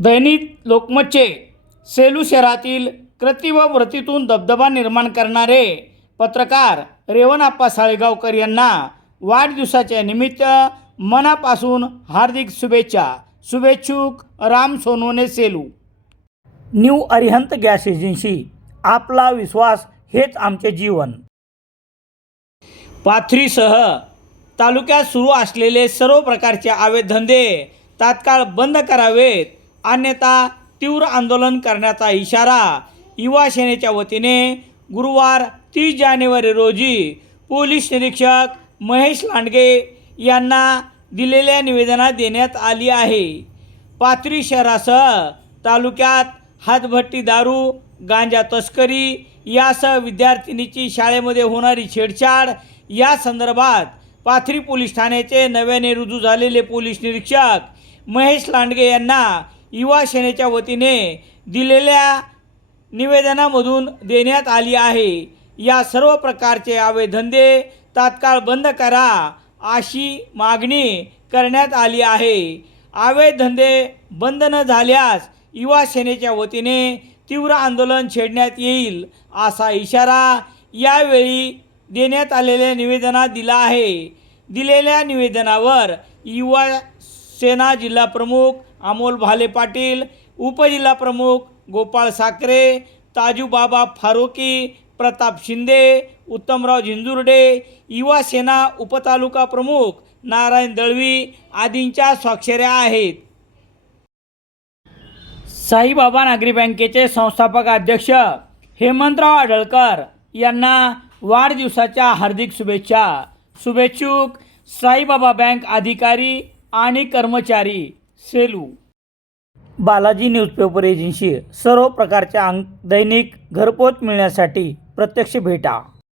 दैनिक लोकमतचे सेलू शहरातील कृती व व्रतीतून दबदबा निर्माण करणारे पत्रकार रेवणाप्पा साळेगावकर यांना वाढदिवसाच्या निमित्त मनापासून हार्दिक शुभेच्छा. शुभेच्छुक Ram Sonune Selu. New Arihant gas agency. आपला विश्वास हेच आमचे जीवन. पाथरीसह तालुक्यात सुरू असलेले सर्व प्रकारचे आवेधंदे तात्काळ बंद करावेत. अन्यथा तीव्र आंदोलन करण्याचा इशारा युवा सेनेच्या वतीने गुरुवार तीस जानेवारी रोजी पोलीस निरीक्षक महेश लांडगे यांना दिलेल्या निवेदनात देण्यात आली आहे. पाथरी शहरासह तालुक्यात हातभट्टी दारू गांजा तस्करी यासह विद्यार्थिनीची शाळेमध्ये होणारी छेडछाड या संदर्भात पाथरी पोलीस ठाण्याचे नव्याने रुजू झालेले पोलीस निरीक्षक महेश लांडगे यांना युवा सेनेच्या वतीने दिलेल्या निवेदनामधून देण्यात आली आहे. या सर्व प्रकारचे अवैध धंदे तात्काळ बंद करा अशी मागणी करण्यात आली आहे. अवैध धंदे बंद न झाल्यास युवा सेनेच्या वतीने तीव्र आंदोलन छेडण्यात येईल असा इशारा यावेळी देण्यात आलेल्या निवेदनात दिला आहे. दिलेल्या निवेदनावर युवा सेना जिल्हा प्रमुख अमोल भाले पाटील उपजिल्हा प्रमुख गोपाळ साखरे ताजूबाबा फारुकी प्रताप शिंदे उत्तमराव झिंजुर्डे युवा सेना उपतालुका प्रमुख नारायण दळवी आदींच्या स्वाक्षऱ्या आहेत. साईबाबा नागरी बँकेचे संस्थापक अध्यक्ष हेमंतराव आडळकर यांना वाढदिवसाच्या हार्दिक शुभेच्छा. शुभेच्छुक साईबाबा बँक अधिकारी आणि कर्मचारी सेलू. बालाजी न्यूजपेपर एजन्सी सर्व प्रकारच्या अंक दैनिक घरपोच मिळण्यासाठी प्रत्यक्ष भेटा.